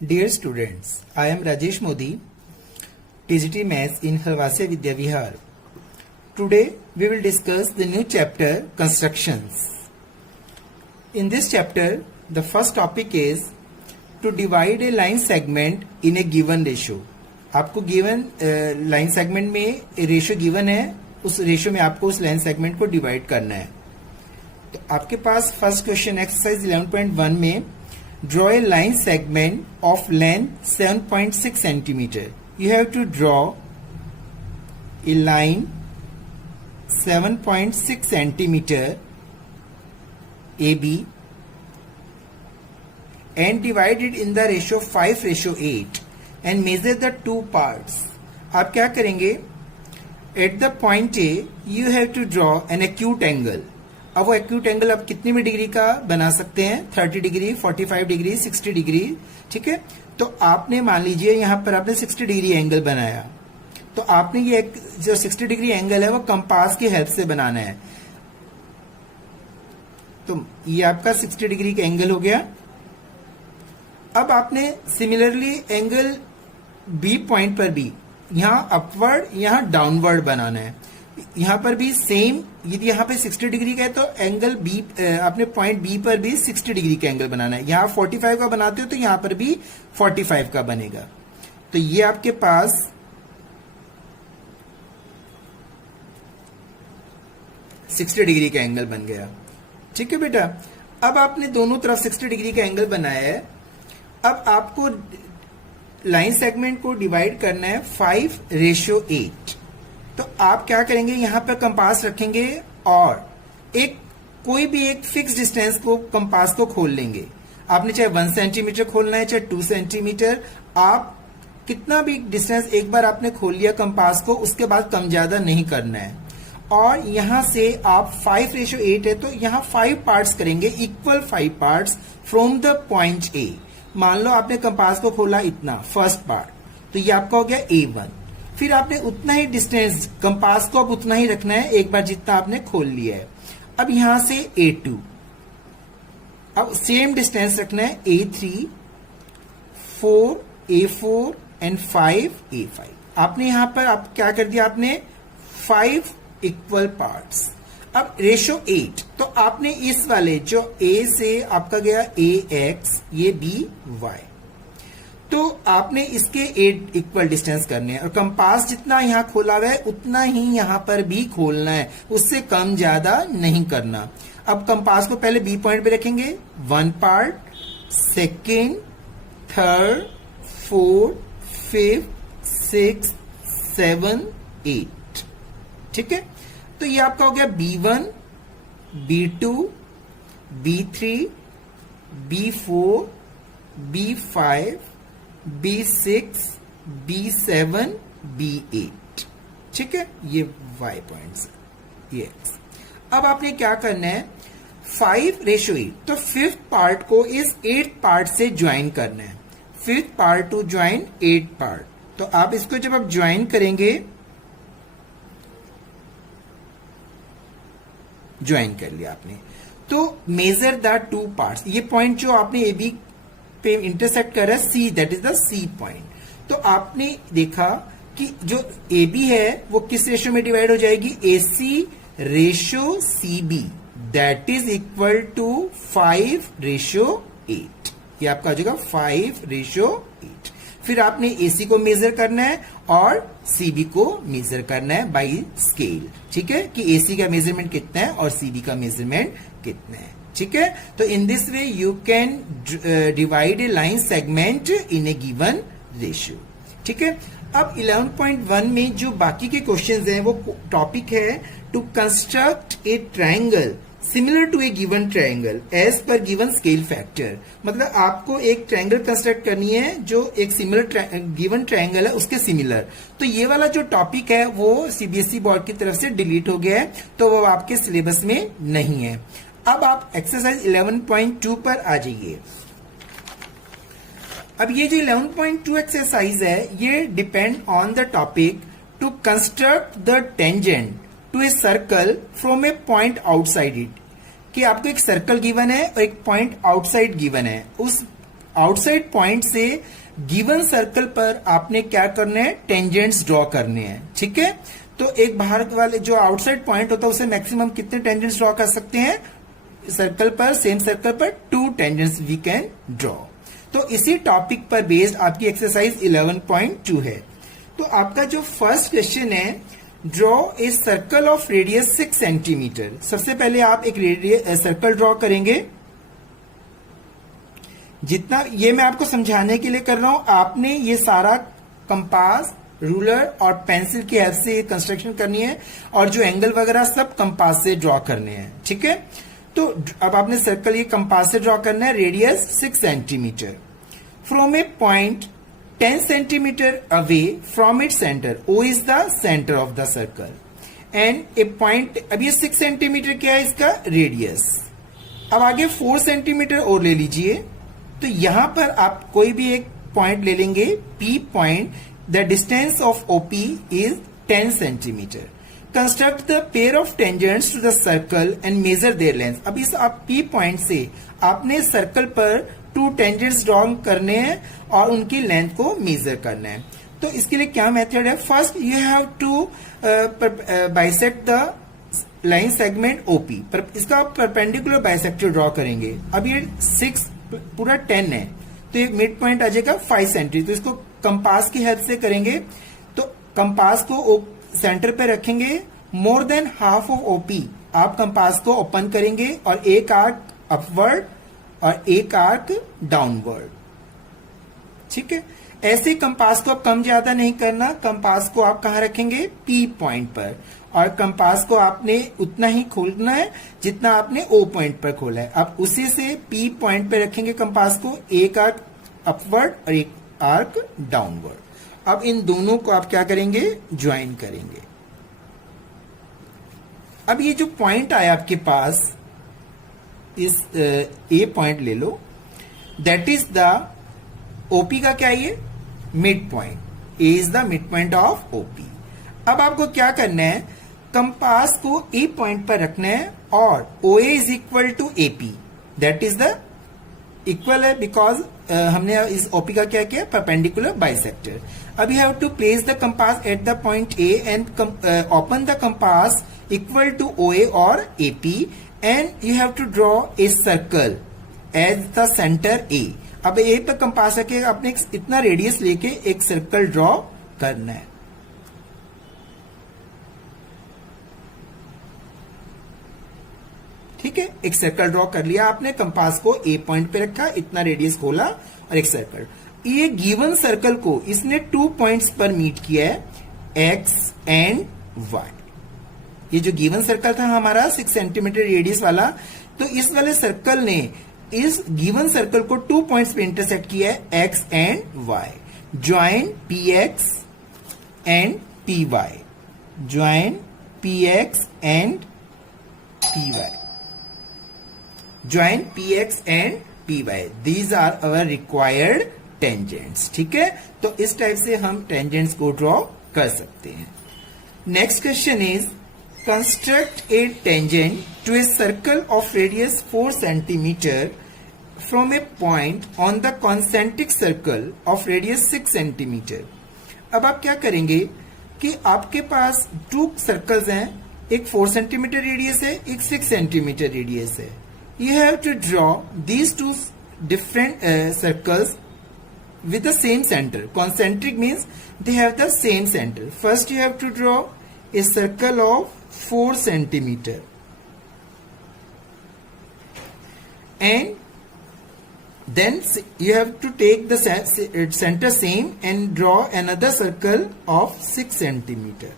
Dear students, I am Rajesh Modi, TGT Maths in Halwasya Vidya Vihar. Today we will discuss the new chapter Constructions. In this chapter, the first topic is to divide a line segment in a given ratio. आपको given line segment में ratio given है, उस ratio में आपको उस line segment को divide करना है. तो आपके पास फर्स्ट क्वेश्चन एक्सरसाइज 11.1 में draw a line segment of length 7.6 centimeter. You have to draw a line 7.6 centimeter AB and divide it in the ratio 5:8 and measure the two parts. आप क्या करेंगे? At the point A, you have to draw an acute angle. अब वो acute angle आप कितनी भी degree का बना सकते हैं, 30 डिग्री, 45 डिग्री, 60 डिग्री. ठीक है, तो आपने मान लीजिए यहां पर आपने 60 डिग्री एंगल बनाया, तो आपने ये जो 60 डिग्री एंगल है वो कंपास की हेल्प से बनाना है. तो ये आपका 60 डिग्री का एंगल हो गया. अब आपने सिमिलरली एंगल बी पॉइंट पर भी यहां अपवर्ड, यहां डाउनवर्ड बनाना है. यहां पर भी सेम, यदि यहां पे 60 डिग्री का है तो एंगल बी, आपने पॉइंट बी पर भी 60 डिग्री का एंगल बनाना है. यहां 45 का बनाते हो तो यहां पर भी 45 का बनेगा. तो ये आपके पास $60 डिग्री का एंगल बन गया. ठीक है बेटा, अब आपने दोनों तरफ 60 डिग्री का एंगल बनाया है. अब आपको लाइन सेगमेंट को डिवाइड करना है 5:8. तो आप क्या करेंगे, यहां पर कंपास रखेंगे और एक कोई भी एक फिक्स डिस्टेंस को कंपास को खोल लेंगे. आपने चाहे 1 सेंटीमीटर खोलना है, चाहे 2 सेंटीमीटर, आप कितना भी डिस्टेंस एक बार आपने खोल लिया कंपास को, उसके बाद कम ज्यादा नहीं करना है. और यहां से आप 5:8 है तो यहां 5 पार्ट्स करेंगे, equal 5 parts from the point ए. मान लो आपने कंपास को खोला इतना, फर्स्ट पार्ट, तो ये आपका हो गया A1. फिर आपने उतना ही डिस्टेंस, कंपास को अब उतना ही रखना है एक बार जितना आपने खोल लिया है. अब यहां से A2, अब सेम डिस्टेंस रखना है A3, 4, A4 एंड 5, A5. आपने यहां पर आप क्या कर दिया, आपने 5 इक्वल पार्ट्स. अब रेशियो 8, तो आपने इस वाले जो A से आपका गया AX, ये BY, तो आपने इसके 8 इक्वल डिस्टेंस करने हैं और कंपास जितना यहां खोला हुआ है उतना ही यहां पर भी खोलना है, उससे कम ज्यादा नहीं करना. अब कंपास को पहले बी पॉइंट पे रखेंगे, 1 पार्ट, सेकेंड, थर्ड, 4, 5, 6, 7, 8. ठीक है, तो ये आपका हो गया B1, B2, B3, B4, B5, B6, B7, B8. ठीक है, ये Y पॉइंट्स, ये X. अब आपने क्या करना है, 5:8, तो फिफ्थ पार्ट को इस 8 पार्ट से ज्वाइन करना है. Fifth part two join 8 part. तो आप इसको जब आप ज्वाइन करेंगे, ज्वाइन कर लिया आपने, तो मेजर द 2 पार्ट्स. ये पॉइंट जो आपने ए बी पे इंटरसेक्ट कर रहा है, C, that is the C point. तो आपने देखा कि जो ए बी है वो किस रेशियो में डिवाइड हो जाएगी, AC ratio CB, that is equal to 5:8. ये आपका हो जाएगा 5:8. फिर आपने AC को मेजर करना है और CB को मेजर करना है बाई स्केल. ठीक है, कि AC का मेजरमेंट कितना है और CB का मेजरमेंट कितना है. ठीक है, तो in this way you can divide A line segment in A given ratio. ठीक है, अब 11.1 में जो बाकी के क्वेश्चंस हैं वो टॉपिक है to construct a triangle similar to a given triangle as per given scale factor. मतलब आपको एक ट्रायंगल कंस्ट्रक्ट करनी है जो एक सिमिलर गिवन ट्रायंगल है उसके सिमिलर. तो ये वाला जो टॉपिक है वो CBSE बोर्ड की तरफ से डिलीट हो गया है, तो वो आपके सिलेबस में नहीं है. अब आप एक्सरसाइज 11.2 पर आ जाइए. अब ये जो 11.2 एक्सरसाइज है ये depend on the topic to construct the tangent to a circle from a point outside it. कि आपको एक सर्कल गिवन है और एक पॉइंट आउटसाइड गिवन है, उस आउटसाइड पॉइंट से गिवन सर्कल पर आपने क्या करना है, टेंजेंट्स ड्रॉ करने हैं। ठीक है, तो एक बाहर वाले जो आउटसाइड पॉइंट होता है उसे मैक्सिमम कितने टेंजेंट्स ड्रॉ कर सकते हैं, सर्कल पर, सेम सर्कल पर 2 टेंजेंट्स वी कैन ड्रॉ। तो इसी टॉपिक पर बेस्ड आपकी एक्सरसाइज 11.2 है। तो आपका जो फर्स्ट क्वेश्चन है, draw a circle of radius 6 centimetre. सबसे पहले आप एक सर्कल ड्रॉ करेंगे। जितना ये मैं आपको समझाने के लिए कर रहा हूं, आपने ये सारा कंपास, रूलर और पेंसिल की हेल्प से कंस्ट्रक्शन करनी है और जो एंगल वगैरह सब कंपास से ड्रॉ करने हैं। ठीक है, तो अब आपने सर्कल ये कंपास से ड्रॉ करना है, radius 6 centimetre. From a point 10 centimetre away from it centre, O is the centre of the circle and A point, अब ये 6 सेंटीमीटर क्या है इसका रेडियस। अब आगे 4 सेंटीमीटर और ले लीजिए, तो यहां पर आप कोई भी एक पॉइंट ले लेंगे, P point, the distance of OP is 10 centimetre. Construct the pair of tangents to the circle and measure their length. अब इस आप P पॉइंट से आपने सर्कल पर 2 टेंजेंट्स ड्रॉ करने हैं और उनकी लेंथ को मेजर करना है। तो इसके लिए क्या मेथड है, first you have to bisect the line segment OP, इसका परपेंडिकुलर बाइसेक्टर ड्रॉ करेंगे। अब ये 6 पूरा 10 है, तो ये मिड पॉइंट आ जाएगा 5 सेंटीमीटर। तो इसको कंपास की हेल्प से करेंगे, तो कंपास को सेंटर पे रखेंगे, more than half of OP आप कंपास को ओपन करेंगे और एक आर्क अपवर्ड और एक आर्क डाउनवर्ड। ठीक है, ऐसे कंपास को आप कम ज्यादा नहीं करना, कंपास को आप कहां रखेंगे, P पॉइंट पर, और कंपास को आपने उतना ही खोलना है जितना आपने O पॉइंट पर खोला है। अब उसी से P पॉइंट पर रखेंगे कंपास को, एक आर्क अपवर्ड और एक आर्क डाउनवर्ड। अब इन दोनों को आप क्या करेंगे, ज्वाइन करेंगे। अब ये जो पॉइंट आया आपके पास, इस A पॉइंट ले लो, दैट इज द OP का क्या, ये mid point, A is the mid point of OP। अब आपको क्या करना है, कंपास को A पॉइंट पर रखना है और OA is equal to AP, that is the equal है बिकॉज हमने इस OP का क्या किया, परपेंडिकुलर बाइसेक्टर। अब you have to place the compass at the point A and open the compass equal to OA और AP and you have to draw a circle as the centre A। अब A पर compass रखे आपने इतना radius लेके एक circle draw करना है। ठीक है, एक सर्कल ड्रॉ कर लिया आपने, कंपास को A पॉइंट पे रखा, इतना रेडियस खोला और एक सर्कल। ये गिवन सर्कल को इसने 2 पॉइंट्स पर मीट किया है, X एंड Y। ये जो गिवन सर्कल था हमारा 6 सेंटीमीटर रेडियस वाला, तो इस वाले सर्कल ने इस गिवन सर्कल को 2 पॉइंट्स पे इंटरसेक्ट किया है, X and Y। Join PX and PY, join PX and PY, join PX and PY, these are our required tangents। ठीक है, तो इस टाइप से हम tangents को ड्रॉ कर सकते हैं। Next question is, construct a tangent to a circle of radius 4 centimetre from a point on the concentric circle of radius 6 centimetre. अब आप क्या करेंगे कि आपके पास 2 सर्कल्स हैं, एक 4 सेंटीमीटर रेडियस है, एक 6 सेंटीमीटर रेडियस है। You have to draw these 2 different circles with the same center. Concentric means they have the same center. First you have to draw a circle of 4 centimeter and then you have to take the center same and draw another circle of 6 centimeter.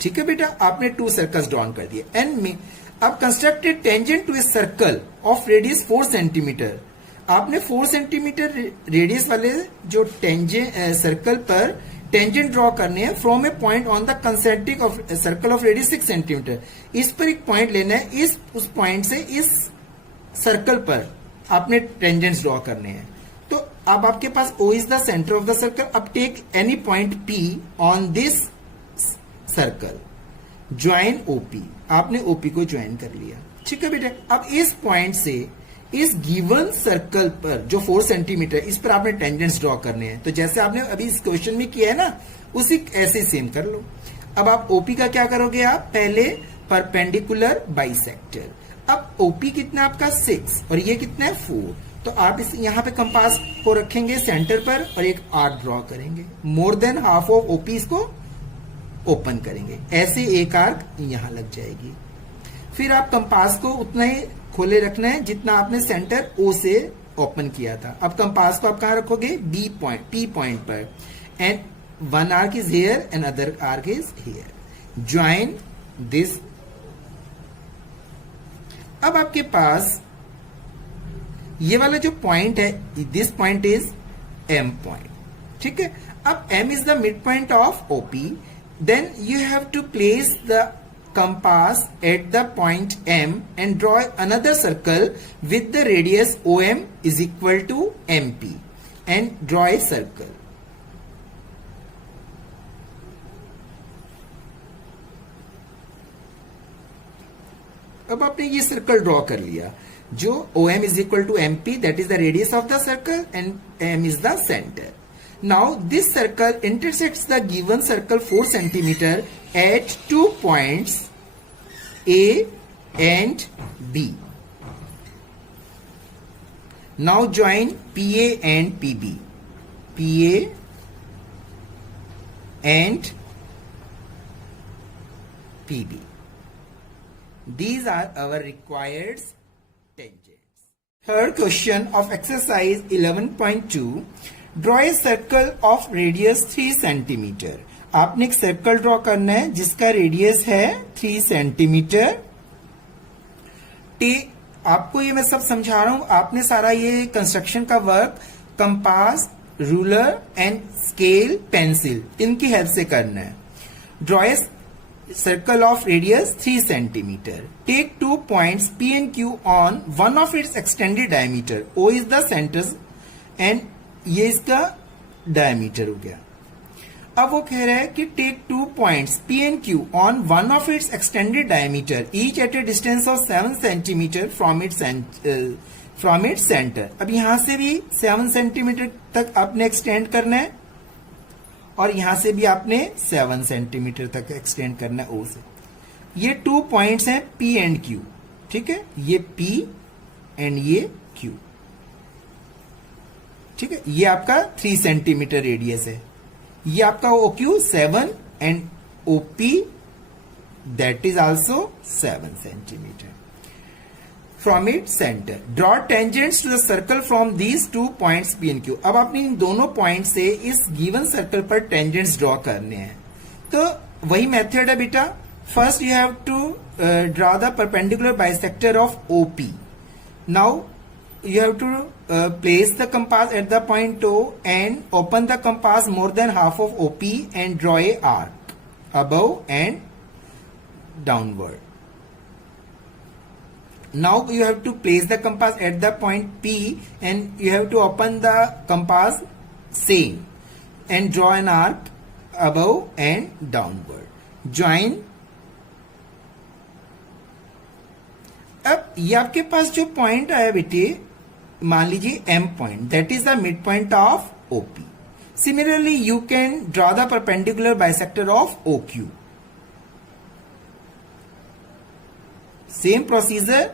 ठीक है बेटा, आपने 2 circles drawn कर दिए and में अब constructed tangent to a circle of radius 4 centimetre. आपने 4 centimetre radius वाले जो टेंजेंट सर्कल पर टेंजेंट ड्रॉ करने हैं from a point on the concentric of circle of radius 6 centimetre. इस पर एक पॉइंट लेना है, उस पॉइंट से इस सर्कल पर आपने टेंजेंट्स ड्रॉ करने हैं। तो अब आपके पास O is the centre of the circle. अब take any point P on this circle join OP, आपने ओपी को ज्वाइन कर लिया। ठीक है बेटा, अब इस पॉइंट से इस गिवन सर्कल पर जो 4 सेंटीमीटर, इस पर आपने टेंजेंट्स ड्रॉ करने हैं। तो जैसे आपने अभी इस क्वेश्चन में किया है ना, उसी ऐसे सेम कर लो। अब आप ओपी का क्या करोगे, आप पहले परपेंडिकुलर बाइसेक्टर। अब ओपी कितना आपका 6 और ये कितना है 4, तो आप इस यहाँ पे कंपास को रखेंगे सेंटर पर और एक आर्क ड्रॉ करेंगे। More than half of OP इसको ओपन करेंगे, ऐसे एक आर्क यहां लग जाएगी। फिर आप कंपास को उतना ही खोले रखना है जितना आपने सेंटर ओ से ओपन किया था। अब कंपास को आप कहां रखोगे, बी पॉइंट, पी पॉइंट पर, and one arc is here and other arc is here. Join this. अब आपके पास ये वाला जो पॉइंट है, this point is M point. ठीक है, अब M is the mid point of OP, then you have to place the compass at the point M and draw another circle with the radius OM is equal to MP and draw a circle. अब आपने ये circle draw कर लिया, जो OM is equal to MP, that is the radius of the circle and M is the center. Now this circle intersects the given circle 4 centimeter at 2 points A and B. Now join PA and PB. PA and PB. These are our required tangents. Third question of exercise 11.2. Draw a circle of radius 3 centimeter. आपने एक circle draw करना है जिसका radius है 3 centimetre. आपको ये मैं सब समझा रहा हूं, आपने सारा ये कंस्ट्रक्शन का work compass, ruler and scale, pencil, इनकी हेल्प से करना है। Draw a circle of radius 3 centimetre. Take 2 points P and Q on one of its extended diameter. O is the centre and ये इसका डायमीटर हो गया। अब वो कह रहा है कि take 2 points P and Q on one of its extended diameter, each at a distance of 7 centimetre from its centre. अब यहां से भी 7 सेंटीमीटर तक आपने एक्सटेंड करना है और यहां से भी आपने 7 सेंटीमीटर तक एक्सटेंड करना है O से। ये 2 पॉइंट्स हैं P and Q। ठीक है, ये P एंड ये Q। ठीक है, ये आपका 3 सेंटीमीटर रेडियस है। ये आपका OQ 7 and OP that is also 7 centimeter from its center. Draw tangents to the circle from these 2 points P and Q. अब आपने इन दोनों पॉइंट से इस गिवन सर्कल पर टेंजेंट्स ड्रॉ करने हैं। तो वही मेथड है बेटा। First you have to draw the perpendicular bisector of OP. Now you have to place the compass at the point O and open the compass more than half of OP and draw a arc above and downward. Now you have to place the compass at the point P and you have to open the compass same and draw an arc above and downward. Join. अब ये आपके पास जो point आया बेटे, मान लीजिए M point, that is the mid point of OP. Similarly you can draw the perpendicular bisector of OQ. Same procedure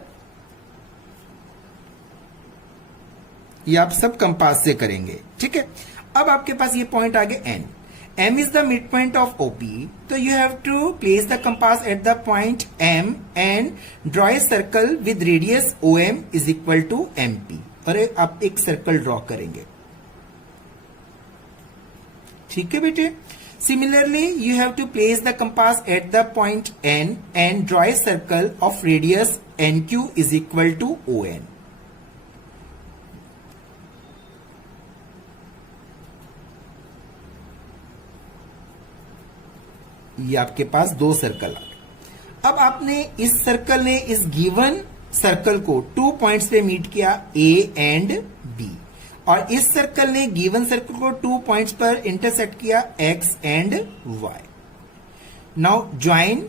ये आप सब कंपास से करेंगे। ठीक है, अब आपके पास ये पॉइंट आ गया N. M is the midpoint of OP, so you have to place the compass at the point M and draw a circle with radius OM is equal to MP. और आप एक सर्कल ड्रॉ करेंगे। ठीक है बेटे। Similarly, you have to place the compass at the point N and draw a circle of radius NQ is equal to ON. ये आपके पास 2 circle आ गए। अब आपने इस सर्कल ने इस गिवन सर्कल को 2 पॉइंट्स पे मीट किया A एंड B, और इस सर्कल ने गिवन सर्कल को 2 पॉइंट्स पर इंटरसेक्ट किया X and Y. Now join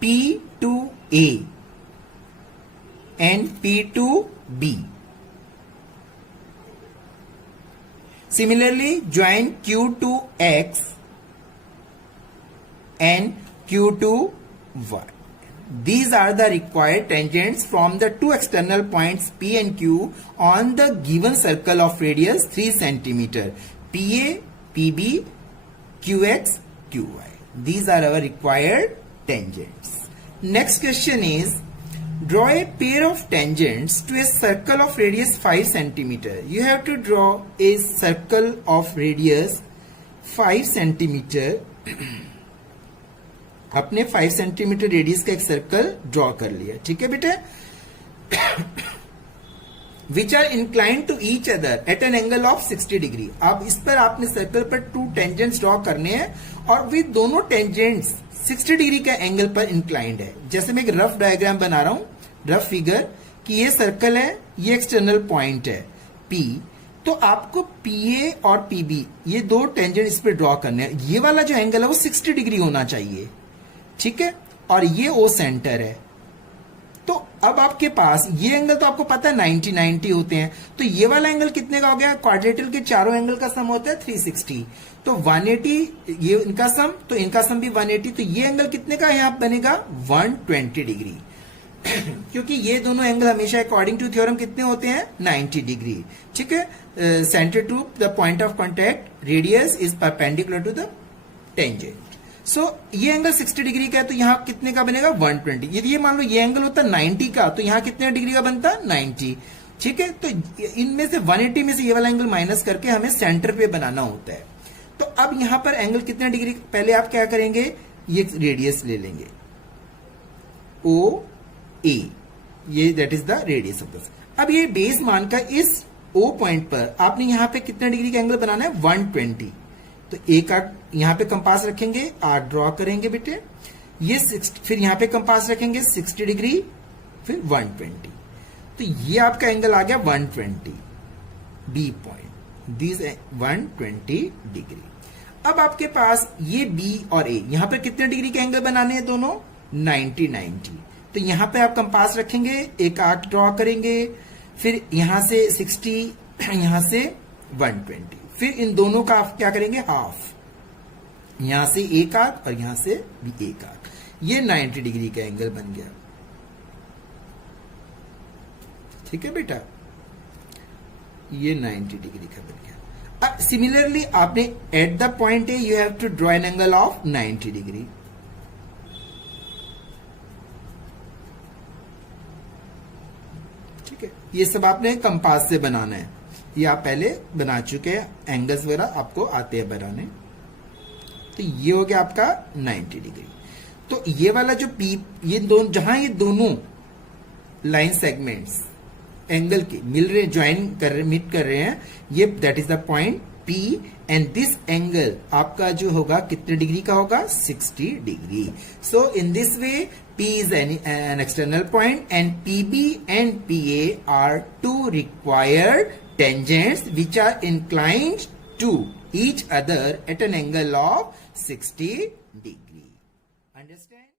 P to A and P to B. Similarly, join Q to X and Q to Y. These are the required tangents from the two external points P and Q on the given circle of radius 3 cm. PA, PB, QX, QY. These are our required tangents. Next question is, draw a pair of tangents to a circle of radius 5 cm. You have to draw a circle of radius 5 cm. अपने 5 centimetre radius का एक circle draw कर लिया, ठीक है बेटे, which are inclined to each other at an angle of 60 degree. अब इस पर आपने सर्कल पर 2 टेंजेंट्स ड्रॉ करने हैं और वे दोनों टेंजेंट्स 60 डिग्री का एंगल पर इंक्लाइंड है. जैसे मैं एक रफ डायग्राम बना रहा हूं, रफ फिगर, कि ये सर्कल है, ये एक्सटर्नल पॉइंट है P, तो आपको PA और PB ये 2 टेंजेंट इस पर ड्रॉ करने हैं. ये वाला जो एंगल है वो 60 डिग्री होना चाहिए, ठीक है, और ये O सेंटर है. तो अब आपके पास ये एंगल तो आपको पता है 90 होते हैं, तो ये वाला एंगल कितने का हो गया? क्वाड्रेटिल के चारों एंगल का सम होता है 360, तो 180 ये इनका सम, तो इनका सम भी 180, तो ये एंगल कितने का यहां बनेगा? 120 डिग्री. क्योंकि ये दोनों एंगल हमेशा अकॉर्डिंग टू थ्योरम कितने होते हैं? 90 डिग्री, ठीक है. Centre to the point of contact radius is perpendicular to the tangent. So ये एंगल 60 डिग्री का है, तो यहां कितने का बनेगा? 120. यदि ये मान लो ये एंगल होता 90 का, तो यहां कितने डिग्री का बनता? 90, ठीक है. तो इनमें से 180 में से ये वाला एंगल माइनस करके हमें सेंटर पे बनाना होता है. तो अब यहां पर एंगल कितने डिग्री? पहले आप क्या करेंगे, ये रेडियस ले लेंगे OA, ये that is the radius of this. अब ये बेस मानकर इस O पॉइंट पर आपने यहां पे कितने डिग्री का एंगल बनाना है? 120. तो एक आर्क यहां पे कंपास रखेंगे, आर्क ड्रॉ करेंगे बेटे, ये 60, फिर यहां पे कंपास रखेंगे 60 डिग्री, फिर 120. तो ये आपका एंगल आ गया 120, B पॉइंट, दिस 120 डिग्री. अब आपके पास ये B और A, यहां पर कितने डिग्री के एंगल बनाने हैं? दोनों 90. तो यहां पे आप कंपास रखेंगे, एक आर्क ड्रॉ करेंगे, फिर यहां से 60, यहां से 120, फिर इन दोनों का आप क्या करेंगे? हाफ, यहां से एक आर्क और यहां से भी एक आर्क. ये 90 डिग्री का एंगल बन गया, ठीक है बेटा, ये 90 डिग्री का बन गया. अब सिमिलरली आपने at the point A you have to draw an angle of 90 degree. ठीक है, ये सब आपने कंपास से बनाना है, ये आप पहले बना चुके हैं, एंगल्स वगैरह आपको आते हैं बनाने. तो ये हो गया आपका 90 डिग्री. तो ये वाला जो P, ये दोनों, जहां ये दोनों लाइन सेगमेंट्स एंगल के मिल रहे, ज्वाइन कर रहे, मीट कर रहे हैं, ये that is the point P, and this angle आपका जो होगा कितने डिग्री का होगा? 60 degree. So in this way P is an external point and PB and PA are two required tangents which are inclined to each other at an angle of 60 degree. Understand?